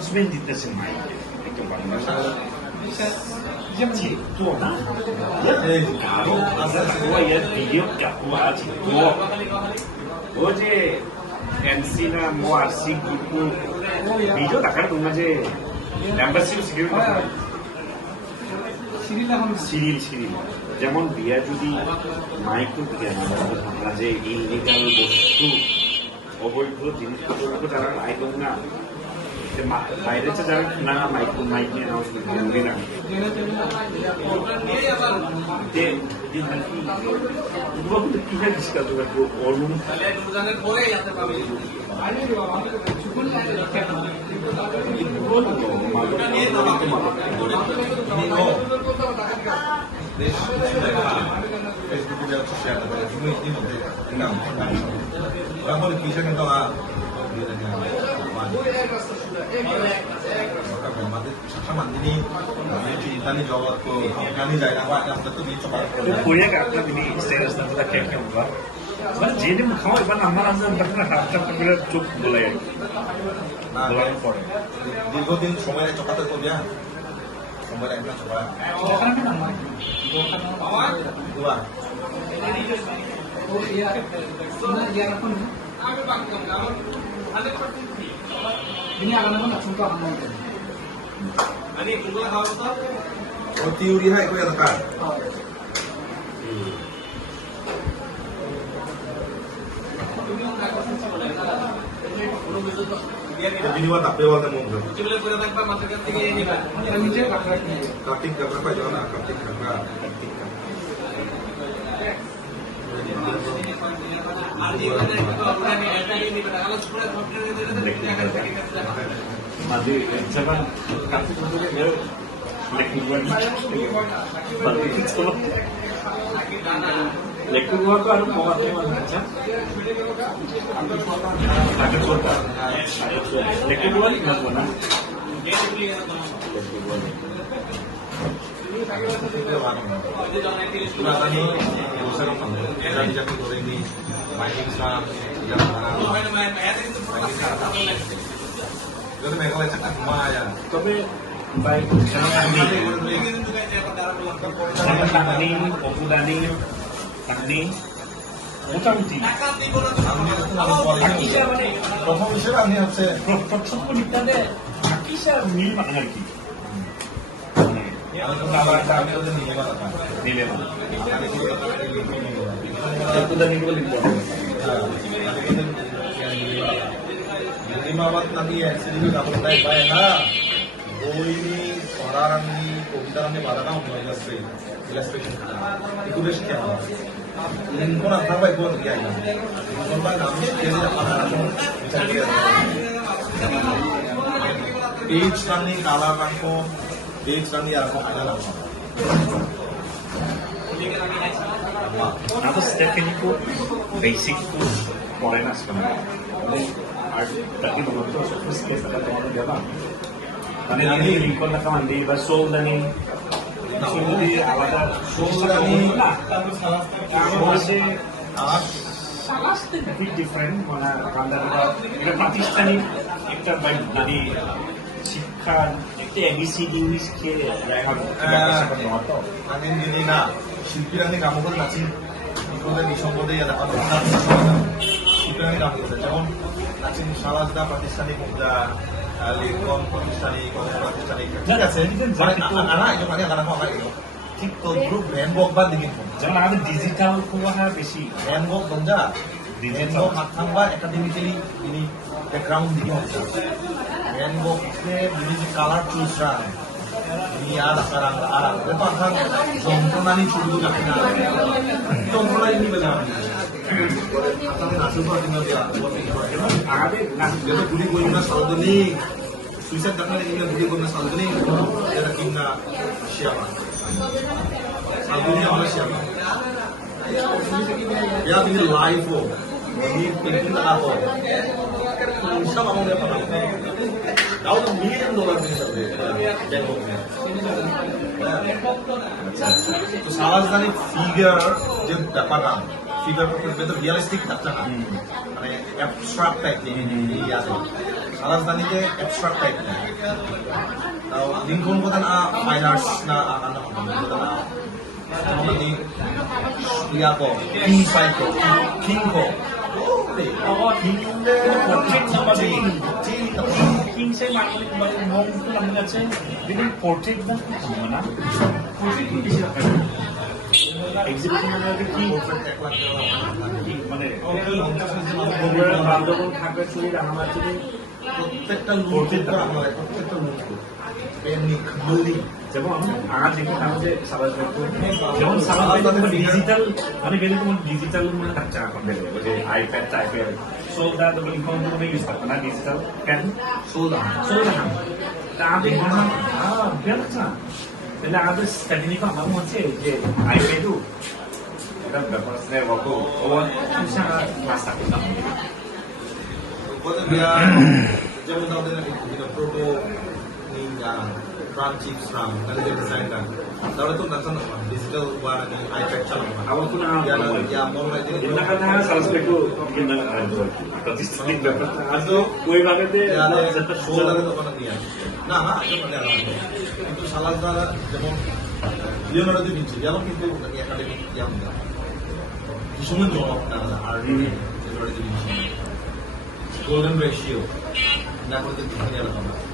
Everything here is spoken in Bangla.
announcement দিতেছে মাইকে একটু বাংলা জি তো না আরো ভিডিও আছে তো 어제 NC나 뭐 RC 그룹 비디오 나가는 동안에 멤버십 সিরিল যেমন বিয়া যদি মাইক্রো আমরা যে ইনলিগাল বস্তু অবৈধ জিনিসপত্র যারা আইডল না বাইরে যারা না মাইক্রো মাইক নিয়ে অ্যানাউন্সমেন্ট করবে না কিভাবে ডিসকাস করবো অরুণ 페이스북에 제가 시작한 거예요. 이모들 그냥 그걸 기존에 동안 우리는 그냥 많이 참 만드니 일단은 저거 간이 자이라고 하면서 또 미쳐 봐. कोरिया का अपना भी स्टेटस था पता क्या क्या होगा মানে যেদিন খাওয়া এবার আমার আনন্দ তখন হাতটা করে চোখ বলে 나 দীর্ঘদিন সময়ের চকাতে করবিয়া সময়ের একটা চকা 누가 ini akan apa nggak suka ngomong 아니 그거 하면서 띠우리 할 거야 잠깐 Ini watak bewal temu bro. coba lihat pada tempat masyarakat tiga ini pak yang ini Kartik ka berapa jangan kartik ka. Madi jangan kartu untuk dia lekuan bagi itu lekuan itu harus bawa tema macam agak suka lekuan ini mana Tadi usaha apa? Dari jatuh dari ini, main saham, jangan jadi mereka lecet semua ya. Tapi baik jangan tani, populani, tani, মোটামুটি প্রথম হিসেবে আমি হচ্ছে প্রথম পরীক্ষাতে আকিসা মিল মানে আর কি আমি ওদের নিয়ে নিলে populani বলে Limabat nanti ya, sedih kamu naik baik ha. Oh ini orang ini, kita ini pada kamu belajar sih, jelas betul. Itu bersih ya. Lingkungan apa baik buat dia ya. Lingkungan kami dia tidak pada kamu bicara dia. Page kami kalah kamu, page kami ya kamu ada apa? Nato Stefaniku basic পড়ে না সেখানে আর তাকে বলতো সফিস্টিকেট টাকা তোমাদের দেবা মানে আমি লিঙ্কন টাকা মান দিই বা সোলদানি সোলদানি আলাদা সোলদানি না সোলদানি আর সালাসতে বিগ ডিফারেন্ট মানে কান্দারা এটা পাকিস্তানি একটা বাই যদি শিক্ষা একটা এবিসিডি ইংলিশ কে আমি যদি না শিল্পীরানি কামকল নাচি 이거는 이 정보들이 약간 শিল্পীরানি কাম করছে যেমন নাচিন সালাজদা প্রাতিষ্ঠানিক মুদ্রা লিখন প্রাতিষ্ঠানিক প্রাতিষ্ঠানিক ঠিক আছে আনা এটা মানে আনা পাওয়া গেল ঠিক তো গ্রুপ হ্যান্ডবক বা দিকে যেমন আমাদের ডিজিটাল কুয়াহা বেশি হ্যান্ডবক বন্ধা ডিজিটাল মাথাংবা একাডেমিক্যালি ini background দিকে হচ্ছে হ্যান্ডবকে বিভিন্ন কালার চুজরা ini ada sekarang ada itu akan যন্ত্রণানি শুরু করতে না যন্ত্রণা ini bagaimana akan hasil itu tinggal dia আগে jadi budi guna saldo ni suicide karena ini budi guna saldo ni dia kena siapa saldo ni awalnya siapa dia tinggal live oh ini penting tak apa bisa ngomong dia apa Kau tuh $1 million bisa Bangkoknya. तो सालाजानी फिगर जो dapat kan, figur betul realistik tak kan, mana abstrak type ini ya. Salah Danite abstract type na. Lincoln ko na fine arts na ano ko na ni Liya ko, King Psycho, King ko. কিংসে মানে মঙ্গল আমার কাছে বিভিন্ন পোর্ট্রেট না না পোর্ট্রেট কি বেশি রাখা এক্সিবিশন মানে কি কি মানে বান্ধবন থাকবে চুরি আমার চুরি প্রত্যেকটা লোকের আমরা প্রত্যেকটা লোক এমনি খালি যেমন আজ দেখুন আমাদের সাবাস যেমন সাবাস ডিজিটাল মানে বেলে তোমার ডিজিটাল মানে কাচ্চা এখন বেলে যে আইপ্যাড টাইপের so that the income to make use করতে না ডিজিটাল ক্যান সোলা তা আগে বেলটা তাহলে আমাদের টেকনিক আমার হচ্ছে যে আইপ্যাডও এটা ব্যাপার আছে বলতো ও সুসা ক্লাস থাকে যেমন আমাদের proto RAM chips RAM kalau dia design kan kalau itu nggak sana digital warna di iPad calon awal pun ya mau lagi ini kan salah satu gimana atau distinct berapa atau kue banget deh ya ada soal lagi tuh kan dia nah itu pada itu salah salah যেমন Leonardo da Vinci dia কিন্তু academic yang enggak 기술은 좀 art Leonardo da Vinci golden ratio nah kalau itu dia lah